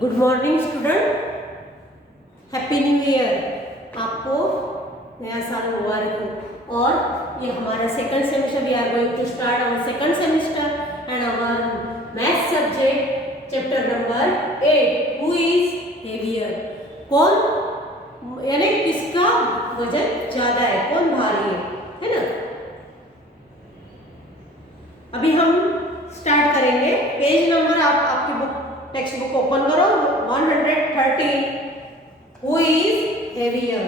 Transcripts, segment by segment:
Good morning student, happy new year. आपको नया साल मुबारक हो। और ये हमारा second semester, we are going to start our second semester and our math subject chapter number 8, who is heavier. कौन यानी किसका वजन ज्यादा है, कौन भारी है ना। अभी हम स्टार्ट करेंगे। पेज नंबर आप आपकी बुक टेक्स्ट बुक ओपन करो, 113। Who is heavier.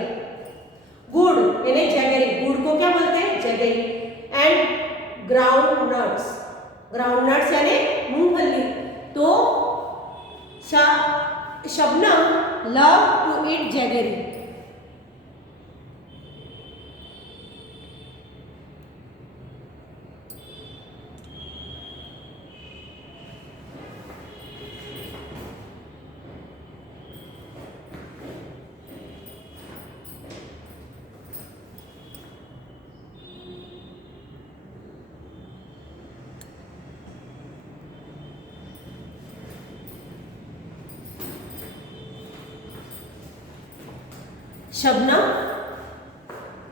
गुड़ यानी जगेरी, गुड़ को क्या बोलते हैं, jaggery. And ground nuts, ground nuts यानी मूंगफली। तो Shabnam love to eat jaggery. Shabnam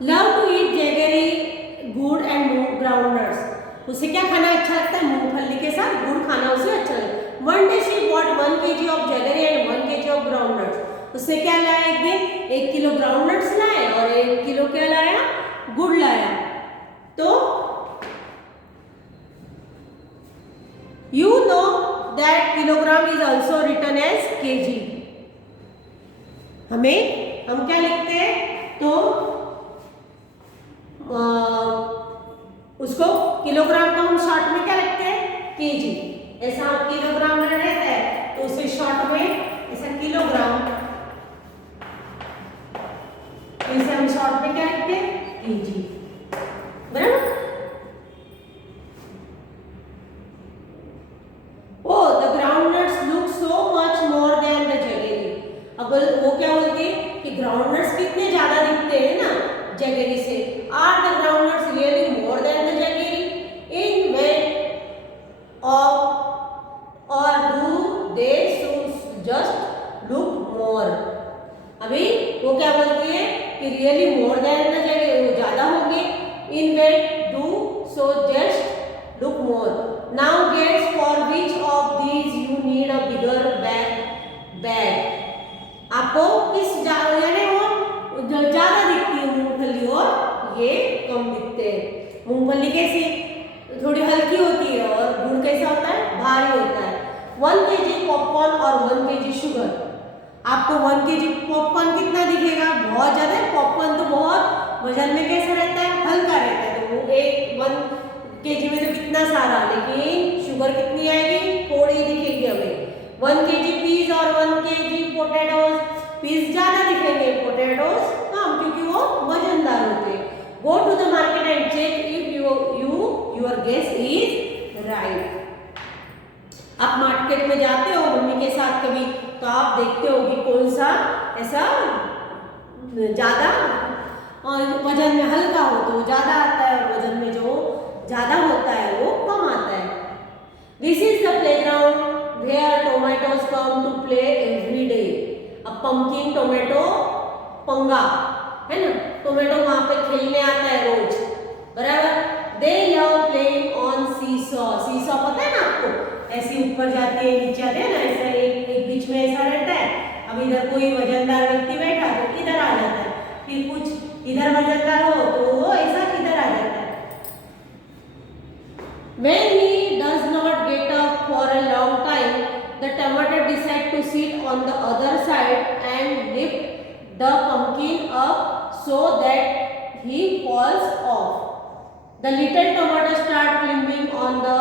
love to eat jaggery गुड़ एंड ग्राउंड नट्स। उसे क्या खाना अच्छा लगता है, मूंगफली के साथ गुड़ खाना उसे अच्छा लगता है। One day she bought 1 kg of jaggery and 1 kg of ground nuts. उससे क्या लाया, एक दिन 1 किलो ग्राउंड नट्स लाए और 1 किलो क्या लाया, गुड़ लाया। तो you know that kilogram is also written as kg। हम क्या लिखते हैं, तो उसको किलोग्राम को हम शॉर्ट में क्या लिखते हैं, केजी। ऐसा हम किलोग्राम में रहता है तो उसे शॉर्ट में ऐसा किलोग्राम, इसे हम शॉर्ट में क्या लिखते हैं, केजी। बराबर। Oh the ground nuts look so much more than the jaggery. अब वो क्या बोलते हैं कि ग्राउंड नट्स कितने ज्यादा दिखते हैं ना जगेरी से। Are the ground nuts really more than the jaggery in weight of or do they just look more. अभी वो क्या बोलती है कि really more than the jaggery, वो ज्यादा होंगे। In weight do so just look more. Now gets for which of these you need a bigger bag. आपको किस यानी वो ज्यादा दिखती है मूंगफली और ये कम दिखते हैं। मूंगफली कैसी, थोड़ी हल्की होती है और गुड़ कैसा होता है, भारी होता है। 1 kg पॉपकॉर्न और 1 kg शुगर। आपको 1 kg पॉपकॉर्न कितना दिखेगा, बहुत ज्यादा। पॉपकॉर्न तो बहुत वजन में कैसा रहता है, हल्का रहता है। तो वो 1 kg में तो कितना सारा, लेकिन शुगर कितनी आएगी, थोड़ी दिखेगी हमें। 1 kg पीस और 1 kg पोटैटोज। पीस ज्यादा दिखेंगे, पोटैटोज कम, क्योंकि वो वजनदार होते हैं। Go to the market and check if your guess is right. आप मार्केट में जाते हो मम्मी के साथ कभी, तो आप देखते हो कि कौन सा ऐसा ज्यादा और वजन में हल्का हो तो ज्यादा आता है, और वजन में जो ज्यादा होता है वो कम आता है। This is the playground where tomatoes come to play every day। अब पंपकिन टोमेटो पंगा है ना, टोमेटो वहां पे खेलने आता है रोज, बराबर। दे love playing on seesaw. Seesaw पता है ना आपको, ऐसी ऊपर जाती है नीचे आती है ना, ऐसा एक बीच में ऐसा रहता है। अब इधर कोई वजनदार व्यक्ति बैठा तो इधर आ जाता है, फिर कुछ इधर वजनदार हो तो वो ऐसा इधर आ जाता है। When he does not get up for a long time, the tomato decide to sit on the other side and lift the pumpkin up so that he falls off. The little tomato start climbing on the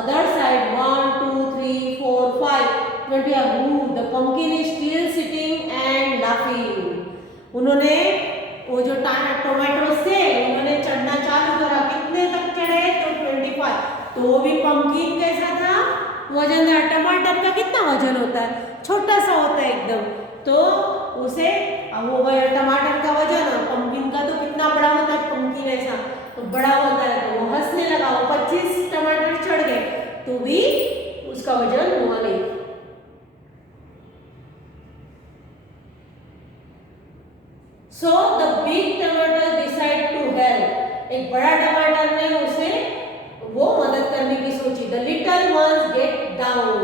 other side. 1, 2, 3, 4, 5. 20. The pumpkin is still sitting and laughing. उन्होंने वो जो tomato से उन्होंने चढ़ना चालू करा। कितने तक चढ़े, तो 25। तो वो भी पंपकिन कैसा था, वजनदार। टमाटर का कितना वजन होता है, छोटा सा होता है एकदम। तो उसे वो टमाटर का वजन और पंपकिन का तो कितना बड़ा होता है, पंपकिन ऐसा तो बड़ा होता है। तो वो हंसने लगा। वो 25 टमाटर चढ़ गए तो भी उसका वजन हुआ नहीं। So the big tomato decide to help. एक बड़ा टमाटर ने उसे वो मदद करने की सोची. The little ones get down.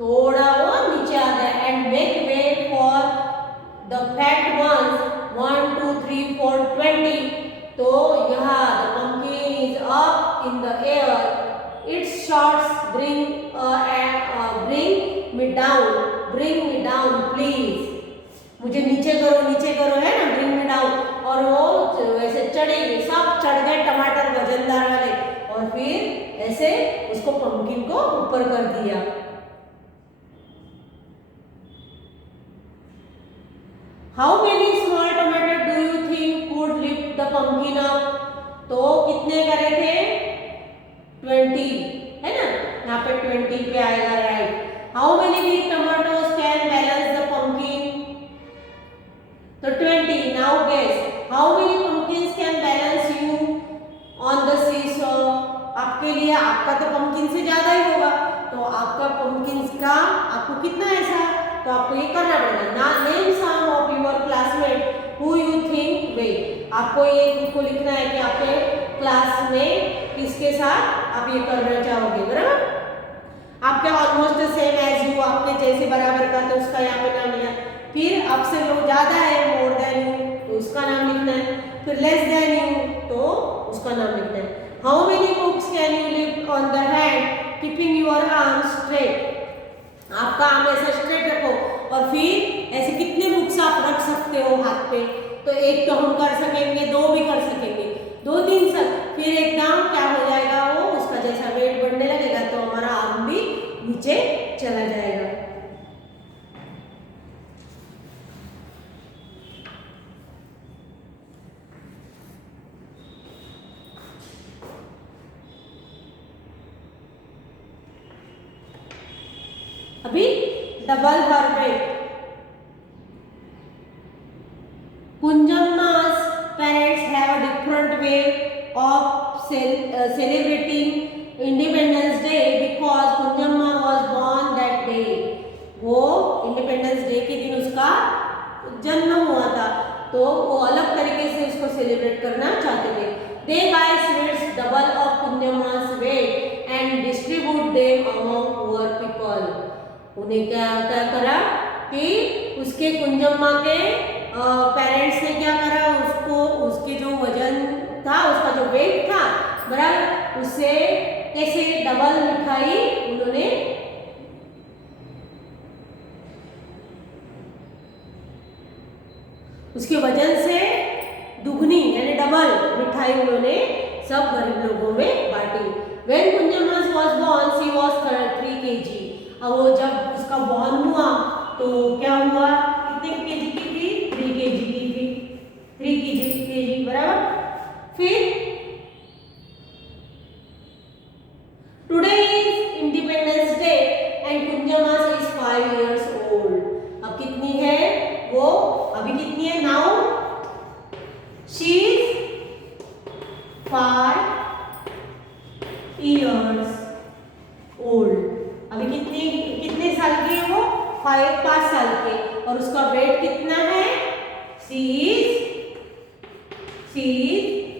थोड़ा वो नीचे आ गया and make way for the fat ones. 1, 2, 3, 4, 20. तो यहाँ the pumpkin is up in the air. Its shots bring me down please. मुझे नीचे करो है ना, bring me down. और वो वैसे चढ़ेगी, सब चढ़ गए टमाटर वजनदार वाले और फिर ऐसे उसको पंपकिन को ऊपर कर दिया. How many small tomato do you think could lift the pumpkin up? तो कितने करे थे? 20 है ना, यहाँ पे 20 पे आएगा right. How many big tomatoes can balance the pumpkin? तो 20. Now guess how many pumpkins can balance you on the seesaw? आपके लिए आपका तो पंपकिन से ज्यादा ही होगा, तो आपका पंपकिन का आपको कितना ऐसा, तो आपको ये करना पड़ेगा. ना name some of your classmate who you think weigh. आपको ये को लिखना है कि आपके क्लास में किसके साथ आप ये करना चाहोगे. बराबर, आपके ऑलमोस्ट सेम एज यू, आपके जैसे बराबर का, तो उसका यहाँ पे नाम लिया. फिर आपसे लोग ज्यादा है, मोर देन यू, तो उसका नाम लिखना है. फिर लेस देन यू, तो उसका नाम लिखना है. How many books can you lift on the hand keeping your arm straight. आपका आर्म ऐसा स्ट्रेट रखो और फिर ऐसे कितने बुक्स आप रख सकते हो हाथ पे. तो एक तो हम कर सकेंगे, 2 भी कर सकेंगे, 2, 3 सब. फिर एकदम क्या हो जाएगा, वो उसका जैसा वेट बढ़ने लगेगा तो हमारा आर्म भी नीचे चला जाएगा. अभी double हार्वेट. Kunjamma's parents have a different way of celebrating Independence Day because Kunjamma was born that day. वो इंडिपेंडेंस डे के दिन उसका जन्म हुआ था, तो वो अलग तरीके से उसको सेलिब्रेट करना चाहते थे. They buy sweets double of Kunjamma's weight and distribute them among poor people. उन्हें क्या करा कि उसके कुंजम्मा के पेरेंट्स ने क्या करा, उसको उसके जो वजन था, उसका जो वेट था बराबर, उससे कैसे डबल मिठाई उन्होंने उसके वजन से दुगनी यानी डबल मिठाई उन्होंने सब गरीब लोगों में बांटी. When Kunjamma was born, she was 3 kg. अब वो जब उसका बॉर्न हुआ तो क्या हुआ, कितने केजी की थी? 3 kg की थी. 3 kg बराबर. फिर today is independence day and Kunjamma is 5 years old. अब कितनी है वो, अभी कितनी है now, she is 5 years old. अभी कितने साल की है वो, 5 साल के. और उसका वेट कितना है, सी इज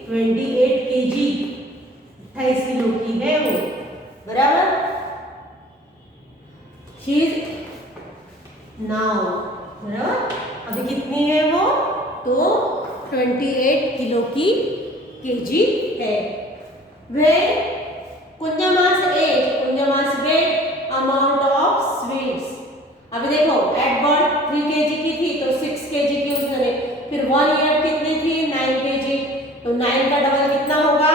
28 kg, 28 किलो की है वो बराबर. शी इज नाउ बराबर, अभी कितनी है वो, तो 28 किलो की केजी है. वे कुंजम्मा's weight amount of sweets. अभी देखो एट बर्थ 3 kg की थी तो 6 kg की उसने, फिर 1 year कितनी थी, 9 kg. तो 9 का डबल कितना होगा,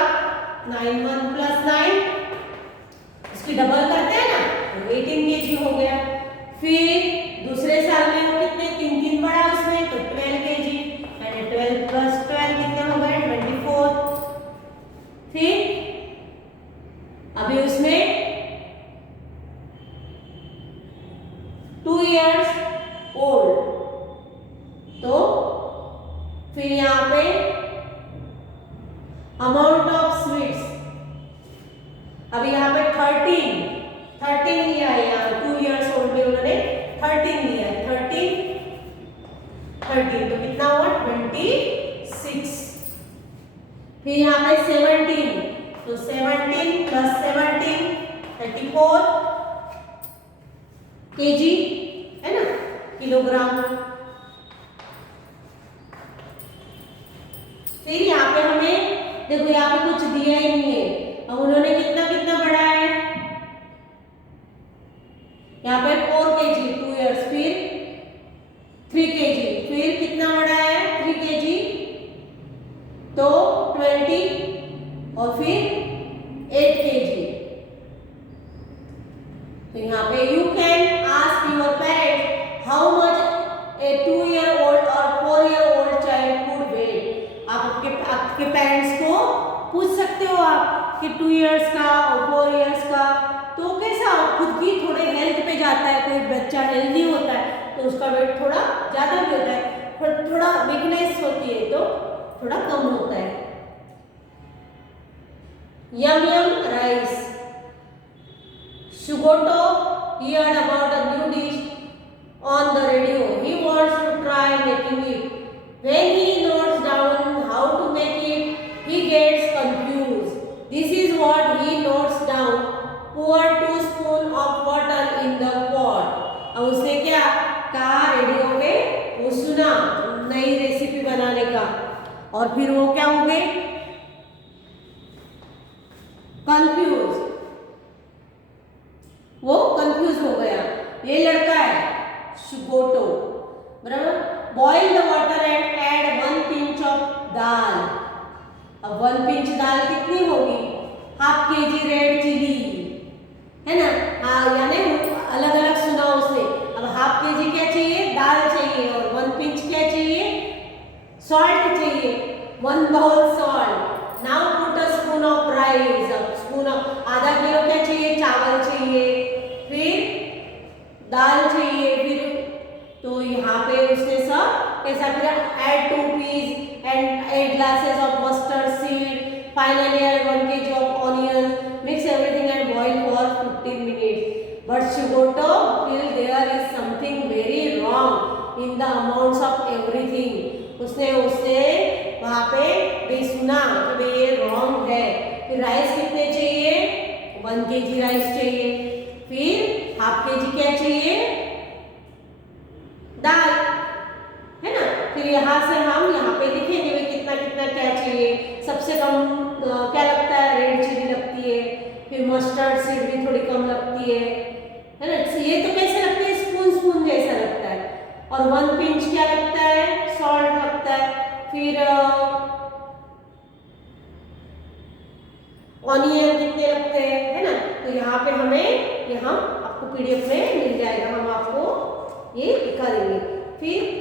9 1 + 9, इसकी डबल करते हैं ना, तो 18 kg हो गया. फिर दूसरे साल में वो कितने 3 बढ़ा उसमें, तो 12 kg, यानी 12 + 12 कितने हो गए, 24. फिर अभी उसमें 2 years old, तो फिर यहाँ पे अमाउंट ऑफ स्वीट्स, अभी यहाँ पे 13 लिया है. यहाँ 2 years old में उन्होंने 13 लिया है. 13 तो कितना हुआ, 20. 26। फिर यहाँ पे 17, तो 17 प्लस 17 34 kg है ना, किलोग्राम। फिर यहाँ पे हमें देखो यहाँ पे कुछ दिया ही नहीं है, अब उन्होंने कितना कितना बढ़ाया है, यहाँ पे 4 kg 2 years, फिर 3 kg, फिर कितना बढ़ाया है 3 kg, तो 20 और फिर 8 kg। तो यहाँ पे you can ask your parents how much A 2-year-old और 4-year-old चाइल्ड कुड वेट। आप आपके पेरेंट्स को पूछ सकते हो आप कि 2 years का और 4 years का, तो कैसा खुद की थोड़े हेल्थ पे जाता है, कोई बच्चा हेल्दी होता है तो उसका वेट थोड़ा ज़्यादा भी होता है, थोड़ा वीकनेस होती है तो थोड़ा कम होता है। यम यम rice. Shugoto heard about a new dish on the radio. He wants to try making it. When he notes down how to make it, he gets confused. This is what he notes down. Pour 2 spoons of water in the pot. अब उसने क्या कहा radio पे, वो सुना नई recipe बनाने का, और फिर वो क्या हो गए, कंफ्यूज, वो कंफ्यूज हो गया। ये लड़का है शुगोटो, बराबर। Boil the water and add 1 pinch of dal. अब 1 pinch दाल कितनी होगी, ½ kg रेड चिली, है ना। हाँ, यानी अलग अलग सुना उसने। अब ½ kg क्या चाहिए, दाल चाहिए, और 1 pinch क्या चाहिए, सॉल्ट चाहिए, 1 bowl salt. Now put a spoon of rice. अब स्पून ऑफ ½ किलो क्या चाहिए, चावल चाहिए, फिर दाल चाहिए, फिर तो यहाँ पे उसने सब कैसा किया, add 2 peas and 8 glasses of mustard seed, finally add 1 kg of onion, mix everything and boil for 15 minutes। But Shugoto feel there is something very wrong in the amounts of everything। उसने वहाँ पे भी सुना कि भाई ये wrong है। फिर राइस कितने चाहिए, 1 kg राइस चाहिए, फिर ½ kg क्या चाहिए, दाल, है ना। फिर यहाँ से हम यहाँ पे लिखेंगे भाई कितना कितना क्या चाहिए। सबसे कम क्या लगता है, रेड चिली लगती है, फिर मस्टर्ड सीड भी थोड़ी कम लगती है ना। ये तो कैसे लगती है, स्पून स्पून जैसा लगता है। और 1 pinch क्या लगता है, सॉल्ट लगता है। फिर ऑनियन कितने लगते हैं, है ना। तो यहाँ पे हमें ये हम आपको पीडीएफ में मिल जाएगा, हम आपको ये दिखा देंगे। फिर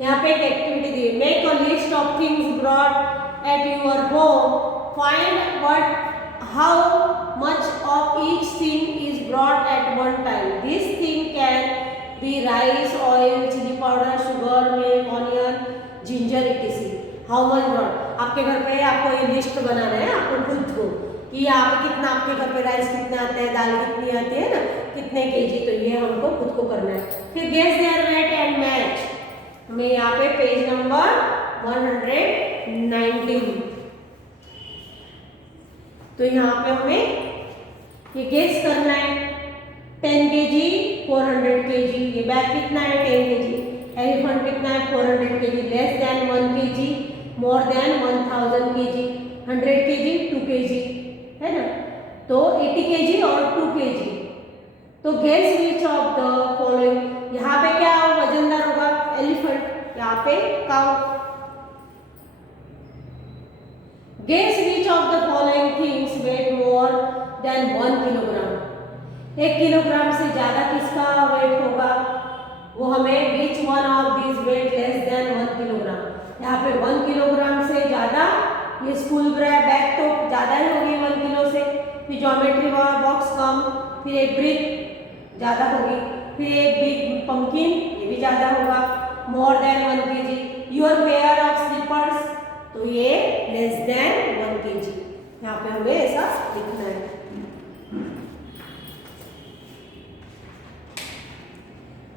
यहाँ पे एक activity the, make a list of things brought at your home, find what how much of each thing is brought at one time. This thing can be rice, oil, chili powder, sugar, milk, onion, ginger, etc. How much brought? आपके घर पे आपको ये list बनाना है, आपको खुद को, कि यहाँ पे कितना आपके घर पे राइस कितना आता है, दाल कितनी आती है ना, कितने केजी, तो ये हमको खुद को करना है। फिर guess their weight and match. हमें यहाँ पे पेज नंबर 119, तो यहाँ पे हमें ये गेस करना है। 10 kg 400 kg, ये बैग कितना है 10 kg, एलिफेंट कितना है 400 kg, less than 1 kg, more than 1000 kg, 100 kg 2 kg, है ना। तो 80 kg और 2 kg। तो guess which of the following, यहाँ पे क्या वजनदार होगा, एलिफेंट, यहाँ पे cow. Guess which of the following things weight more than 1 kilogram. 1 kilogram से ज्यादा किसका वेट होगा, वो हमें which one of this weight less than 1 kilogram. यहाँ पे 1 किलोग्राम से ज्यादा, ये स्कूल बैग तो ज्यादा ही होगी 1 किलो से, फिर ज्योमेट्री बॉक्स कम, फिर एक ब्रिक ज्यादा होगी, फिर एक बिग पंकिन ये भी ज्यादा होगा, more than 1 kg। Your pair of slippers, तो ये लेस देन 1 kg। यहाँ पे हमें ऐसा लिखना है।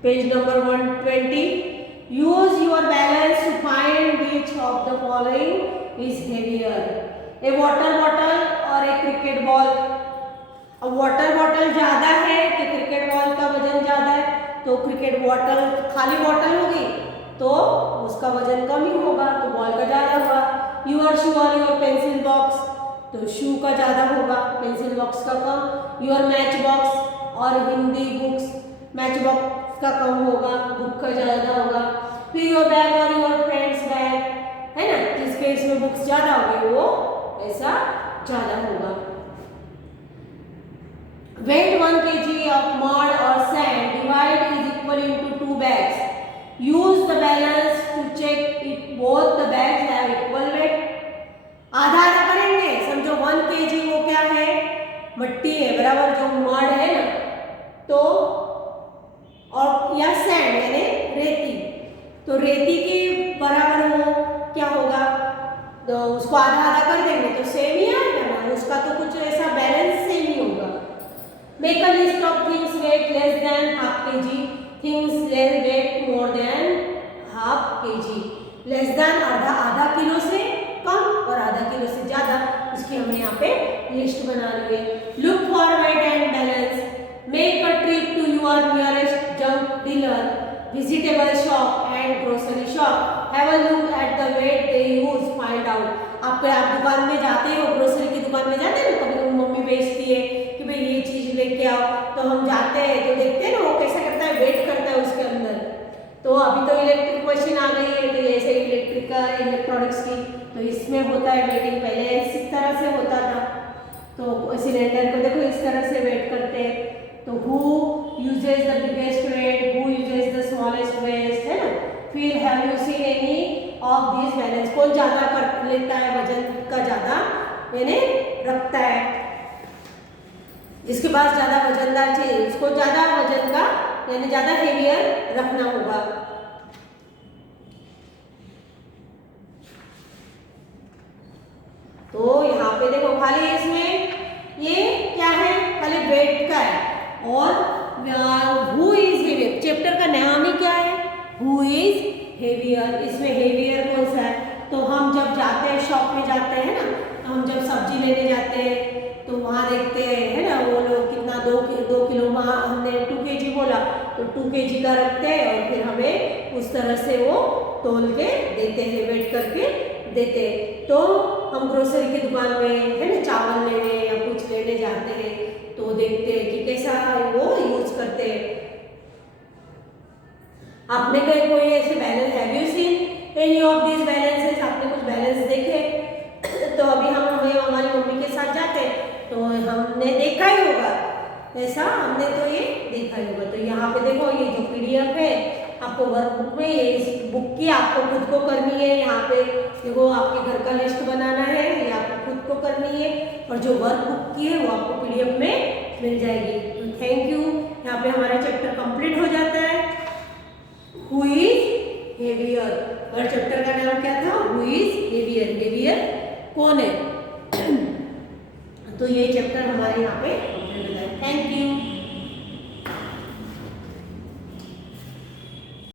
Page number 120. Use your balance to find which of the following is heavier. A water bottle और एक क्रिकेट बॉल. अब वाटर बॉटल ज़्यादा है कि क्रिकेट बॉल का वजन ज़्यादा है, तो क्रिकेट बॉटल खाली बॉटल होगी तो उसका वजन कम ही होगा, तो बॉल का ज़्यादा होगा. यूर शू और योर पेंसिल बॉक्स, तो शू का ज़्यादा होगा, पेंसिल बॉक्स का कम. यूर मैच बॉक्स और हिंदी बुक्स, मैच बॉक्स का कम होगा, बुक का ज़्यादा होगा. फिर योर बैग और योर फ्रेंड्स बैग, है ना, जिसके इसमें बुक्स ज़्यादा होगी वो ऐसा ज़्यादा होगा. Weight 1 kg of mud or sand, divide is equal into 2 bags. Use the balance to check if both the bags have equal weight. आधा आधा करेंगे. समझो 1 kg वो क्या है, मट्टी है बराबर, जो मड है ना, तो और या सैंड यानी रेती, तो रेती के बराबर हो क्या होगा, तो उसको आधा आधा कर देंगे तो सेम ही आएगा ना, उसका तो कुछ ऐसा बैलेंस सेम ही होगा. Make a list of things weight less than half kg, things less weight more than half kg. Less than आधा किलो से कम और आधा किलो से ज़्यादा, इसकी हमने यहाँ पे लिस्ट बना ली है. Look for weight and balance. Make a trip to your nearest junk dealer, vegetable shop and grocery shop. Have a look at the weight they use. Find out. आप दुकान में जाते हो, ग्रोसरी की दुकान में जाते हैं ना, कभी कभी मम्मी बेचती है कि भाई ये चीज़ लेके आओ, तो हम जाते हैं तो देखते हैं ना वो कैसा करता है, वेट करता है उसके अंदर. तो अभी तो इलेक्ट्रिक मशीन आ गई है, तो ऐसे इलेक्ट्रिक का इलेक्ट्रॉनिक्स की, तो इसमें होता है वेटिंग. पहले इस तरह से होता था, तो सिलेंडर को देखो इस तरह से वेट करते हैं. तो who uses the biggest weight, who uses the smallest weight, है ना. फिर have you seen any of this balance, कौन ज़्यादा कर लेता है, वजन का ज़्यादा यानी रखता है, जिसके पास ज़्यादा वजनदार चाहिए उसको ज़्यादा वजन का यानी ज़्यादा हेवियर रखना होगा. तो यहाँ पे देखो खाली इसमें ये क्या है, खाली वेट का है. और हु इज हेवियर, चैप्टर का नाम ही क्या है, हु इज हेवियर. इसमें हेवियर कौन सा है, तो हम जब जाते हैं शॉप में जाते हैं ना, तो हम जब सब्जी लेने जाते हैं तो वहाँ देखते हैं, है ना, वो लोग कितना 2 किलो, वहाँ हमने 2 kg बोला तो 2 kg का रखते हैं और फिर हमें उस तरह से वो तोल के देते हैं, वेट करके देते हैं. तो हम ग्रोसरी की दुकान में, है ना, चावल लेने या कुछ लेने जाते हैं तो देखते हैं कि कैसा वो यूज करते हैं. आपने कहीं कोई ऐसे balance, have you seen any of this balances, आपने कुछ बैलेंस देखे? तो अभी हम हमारी मम्मी के साथ जाते हैं तो हमने देखा ही होगा, ऐसा हमने तो ये देखा ही होगा. तो यहाँ पे देखो ये जो PDF है आपको वर्कबुक में, ये इस बुक की आपको खुद को करनी है. यहाँ पे देखो आपके घर का लिस्ट बनाना है, ये आपको खुद को करनी है, और जो वर्कबुक की है वो आपको PDF में मिल जाएगी. तो थैंक यू. यहाँ पे हमारा चैप्टर कंप्लीट हो जाता है. हु इज हेवियर, और चैप्टर का नाम क्या था, हु इज हेवियर. हेवियर कौन है, तो ये चैप्टर हमारे यहाँ